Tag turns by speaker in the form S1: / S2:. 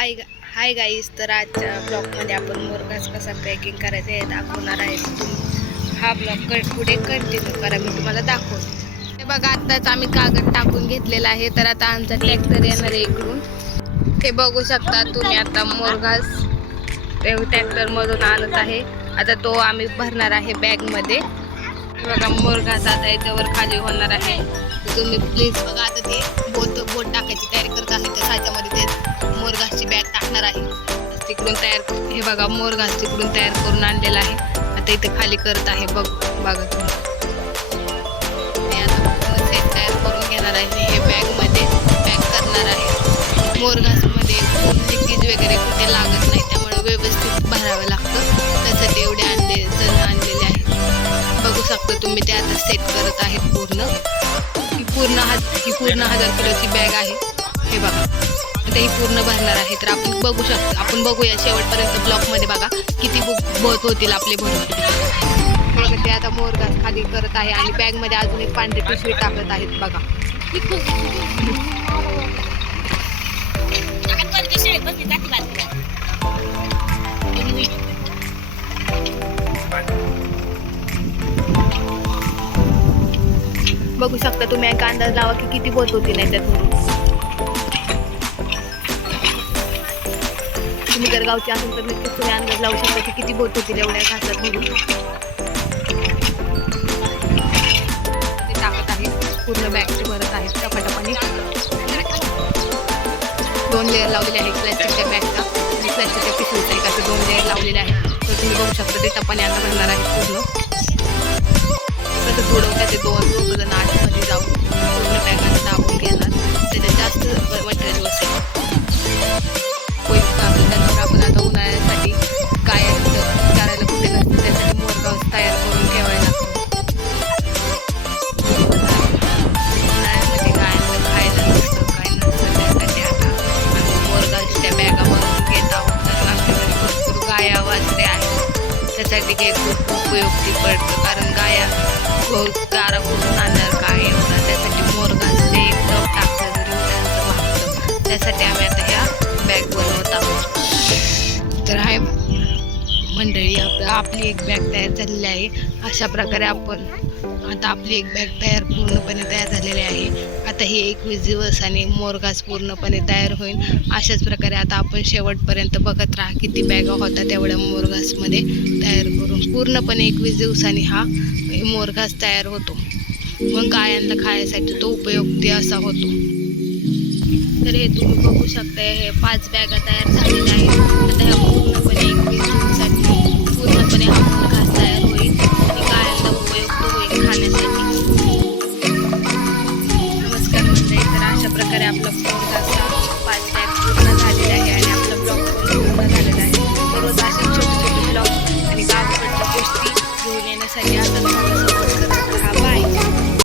S1: हाय hi guys तर आजच्या ब्लॉगमध्ये आपण मुरगाच कसा पॅकिंग करायचं हे दाखवणार आहे. तुम्ही हा ब्लॉग कट पुढे कंटिन्यू करा मी तुम्हाला दाखवतो. हे बघा आत्ताच आम्ही कागद टाकून घेतलेला आहे तर आता आमचा ट्रॅक्टर येणार आहे इकडून. ते बघू शकता तुम्ही आता मोरघास ट्रॅक्टरमधून आणत आहे. आता तो आम्ही भरणार आहे बॅगमध्ये बघा मोरघास आता याच्यावर खाली होणार आहे. तुम्ही प्लीज बघा आता ते बोट बोट टाकायची तयारी करत तिकडून तयार हे बघा मोर घास तिकडून तयार करून आणलेला आहे. आता इथे खाली करत आहे बघ बघा तुम्ही. तयार करून घेणार आहे. हे बॅगमध्ये पॅक करणार आहे. मोरघासमध्ये लिकेज वगैरे कुठे लागत नाही त्यामुळे व्यवस्थित भरावं लागतं. त्यासाठी एवढे आणले जण आणलेले आहेत. बघू शकता तुम्ही ते आता सेट करत आहेत पूर्ण. ही पूर्ण हा- ही पूर्ण हजार किलोची बॅग आहे. हे बघा. आता पूर्ण भरणार आहे. तर आपण बघू शकतो. आपण बघूया शेवटपर्यंत ब्लॉकमध्ये बघा किती बुक बोत होतील आपले भरून ते आता मोरगास खाली करत आहे आणि बॅगमध्ये अजून एक पांढरी पिशवी टाकत आहेत बघा. बघू शकता तुम्ही एक अंदाज लावा की किती बोत होतील याच्यात तुम्ही जर गावचे असेल तर नक्कीच तुम्ही अंदाज लावू शकता की किती बोत होतील एवढ्या घासात भरून ते टाकत आहे पूर्ण बॅगचे भरत आहेत टपाटपाने. दोन लेअर लावलेले आहेत प्लॅस्टिकच्या बॅगचा आणि प्लॅस्टिकच्या पिशवीचा एक असे दोन लेअर लावलेले आहेत. तर तुम्ही बघू शकता ते टपाने आता भरणार आहेत पूर्ण. कसं थोडं त्याचे दोन दोघं जण आठमध्ये जाऊन त्यासाठी हे खूप उपयोगी पडतं. कारण गाया गो- गारा कुठून आणणार काय एवढा त्यासाठी मोर एक टप टाकलं तरी त्यांचं त्यासाठी आम्ही आता ह्या बॅग बनवत आहोत. तर आहे मंडळी आप आपली एक बॅग तयार झालेली आहे. अशा प्रकारे आपण आता आपली एक बॅग तयार पूर्णपणे तयार आता हे एकवीस दिवस आणि मोरगास पूर्णपणे तयार होईल. अशाच प्रकारे आता आपण शेवटपर्यंत बघत राहा किती बॅगा होता तेवढ्या मोरगासमध्ये तयार करून. पूर्णपणे एकवीस दिवसांनी हा मोरघास तयार होतो. मग गायांना खाण्यासाठी तो उपयुक्ती असा होतो. तर हे तुम्ही बघू शकता हे पाच बॅगा तयार झालेल्या आहेत. आता ह्या पूर्णपणे एकवीस दिवसांनी पूर्णपणे हा प्रकारे आपला फोन असा